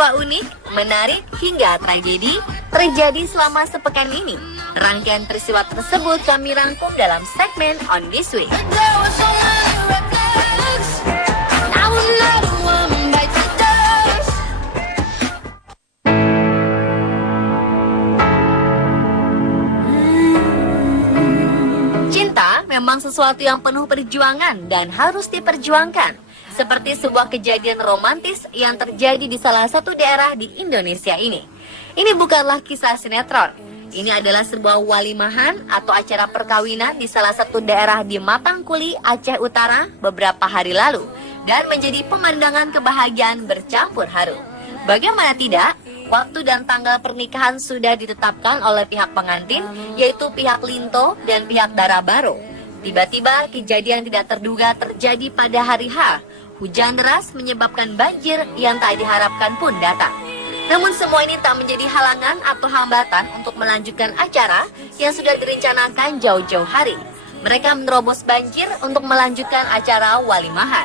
Peristiwa unik, menarik, hingga tragedi terjadi selama sepekan ini. Rangkaian peristiwa tersebut kami rangkum dalam segmen On This Week. Cinta memang sesuatu yang penuh perjuangan dan harus diperjuangkan. Seperti sebuah kejadian romantis yang terjadi di salah satu daerah di Indonesia ini. Ini bukanlah kisah sinetron. Ini adalah sebuah walimahan atau acara perkawinan di salah satu daerah di Matangkuli, Aceh Utara beberapa hari lalu. Dan menjadi pemandangan kebahagiaan bercampur haru. Bagaimana tidak, waktu dan tanggal pernikahan sudah ditetapkan oleh pihak pengantin, yaitu pihak Linto dan pihak Darabaro. Tiba-tiba kejadian tidak terduga terjadi pada hari H. Hujan deras menyebabkan banjir yang tak diharapkan pun datang. Namun semua ini tak menjadi halangan atau hambatan untuk melanjutkan acara yang sudah direncanakan jauh-jauh hari. Mereka menerobos banjir untuk melanjutkan acara walimahan.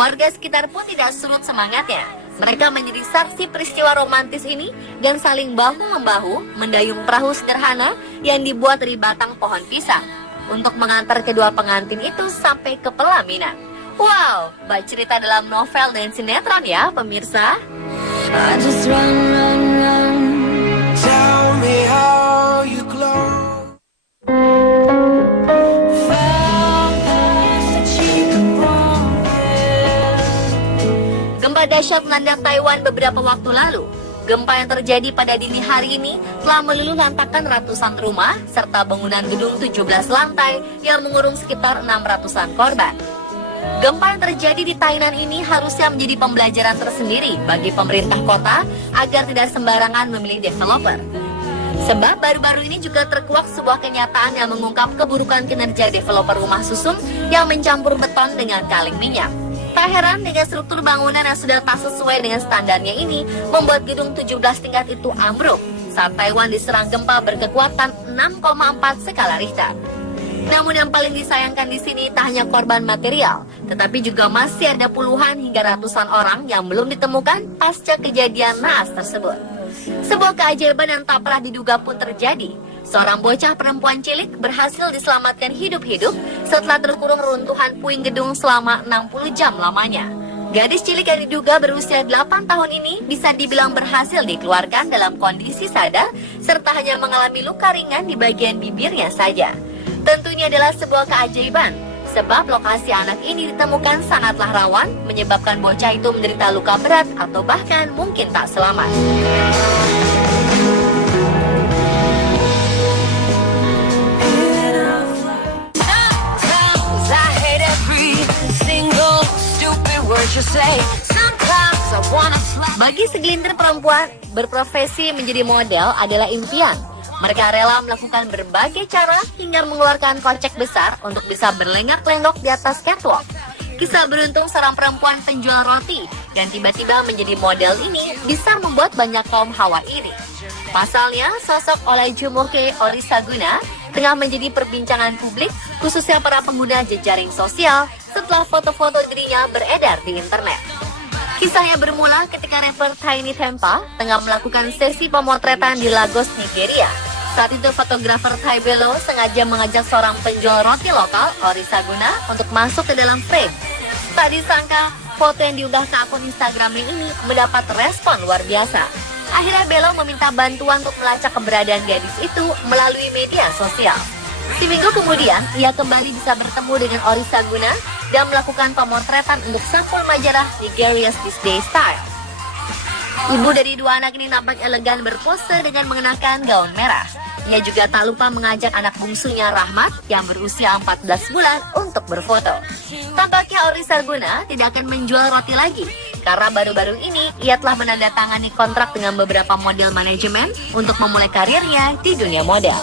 Warga sekitar pun tidak surut semangatnya. Mereka menjadi saksi peristiwa romantis ini dan saling bahu-membahu mendayung perahu sederhana yang dibuat dari batang pohon pisang untuk mengantar kedua pengantin itu sampai ke pelaminan. Wow, bak cerita dalam novel dan sinetron ya pemirsa. I just run. Tell me how you glow. Gempa dahsyat melanda Taiwan beberapa waktu lalu. Gempa yang terjadi pada dini hari ini telah meluluhlantakkan ratusan rumah serta bangunan gedung 17 lantai yang mengurung sekitar 600-an korban. Gempa yang terjadi di Tainan ini harusnya menjadi pembelajaran tersendiri bagi pemerintah kota agar tidak sembarangan memilih developer. Sebab baru-baru ini juga terkuak sebuah kenyataan yang mengungkap keburukan kinerja developer rumah susun yang mencampur beton dengan kaleng minyak. Tak heran dengan struktur bangunan yang sudah tak sesuai dengan standarnya ini membuat gedung 17 tingkat itu ambruk saat Taiwan diserang gempa berkekuatan 6,4 skala Richter. Namun yang paling disayangkan di sini tak hanya korban material, tetapi juga masih ada puluhan hingga ratusan orang yang belum ditemukan pasca kejadian naas tersebut. Sebuah keajaiban yang tak pernah diduga pun terjadi. Seorang bocah perempuan cilik berhasil diselamatkan hidup-hidup setelah terkurung runtuhan puing gedung selama 60 jam lamanya. Gadis cilik yang diduga berusia 8 tahun ini bisa dibilang berhasil dikeluarkan dalam kondisi sadar serta hanya mengalami luka ringan di bagian bibirnya saja. Tentu ini adalah sebuah keajaiban, sebab lokasi anak ini ditemukan sangatlah rawan, menyebabkan bocah itu menderita luka berat atau bahkan mungkin tak selamat. Bagi segelintir perempuan, berprofesi menjadi model adalah impian. Mereka rela melakukan berbagai cara hingga mengeluarkan kocek besar untuk bisa berlenggak-lenggok di atas catwalk. Kisah beruntung seorang perempuan penjual roti dan tiba-tiba menjadi model ini bisa membuat banyak kaum hawa iri. Pasalnya, sosok Oleh Jumoke Orisaguna tengah menjadi perbincangan publik, khususnya para pengguna jejaring sosial setelah foto-foto dirinya beredar di internet. Kisahnya bermula ketika rapper Tiny Tempa tengah melakukan sesi pemotretan di Lagos, Nigeria. Saat itu fotografer Thai Bello sengaja mengajak seorang penjual roti lokal, Orisaguna, untuk masuk ke dalam frame. Tak disangka, foto yang diunggah ke akun Instagramnya ini mendapat respon luar biasa. Akhirnya Bello meminta bantuan untuk melacak keberadaan gadis itu melalui media sosial. Seminggu kemudian, ia kembali bisa bertemu dengan Orisaguna dan melakukan pemotretan untuk sampul majalah Nigeria's This Day Style. Ibu dari dua anak ini nampak elegan berpose dengan mengenakan gaun merah. Ia juga tak lupa mengajak anak bungsunya Rahmat yang berusia 14 bulan untuk berfoto. Tampaknya Orisaguna tidak akan menjual roti lagi, karena baru-baru ini ia telah menandatangani kontrak dengan beberapa model manajemen untuk memulai karirnya di dunia model.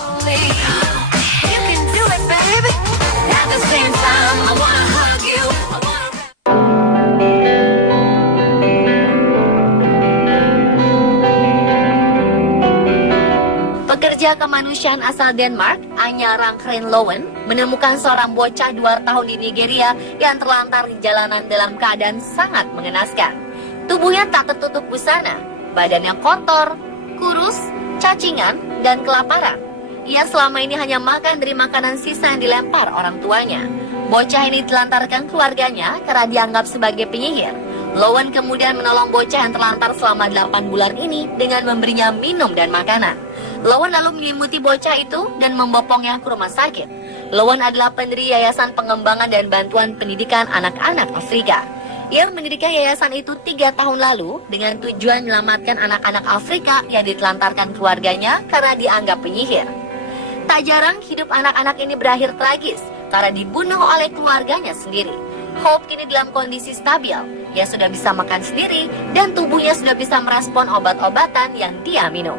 Pekerja kemanusiaan asal Denmark, Anja Rankren Lowen, menemukan seorang bocah 2 tahun di Nigeria yang terlantar di jalanan dalam keadaan sangat mengenaskan. Tubuhnya tak tertutup busana, badannya kotor, kurus, cacingan, dan kelaparan. Ia selama ini hanya makan dari makanan sisa yang dilempar orang tuanya. Bocah ini ditelantarkan keluarganya karena dianggap sebagai penyihir. Lowen kemudian menolong bocah yang terlantar selama 8 bulan ini dengan memberinya minum dan makanan. Lowen lalu menyelimuti bocah itu dan membopongnya ke rumah sakit. Lowen adalah pendiri Yayasan Pengembangan dan Bantuan Pendidikan Anak-anak Afrika. Ia mendirikan yayasan itu 3 tahun lalu dengan tujuan menyelamatkan anak-anak Afrika yang ditelantarkan keluarganya karena dianggap penyihir. Tak jarang hidup anak-anak ini berakhir tragis karena dibunuh oleh keluarganya sendiri. Hope kini dalam kondisi stabil. Ia sudah bisa makan sendiri dan tubuhnya sudah bisa merespon obat-obatan yang dia minum.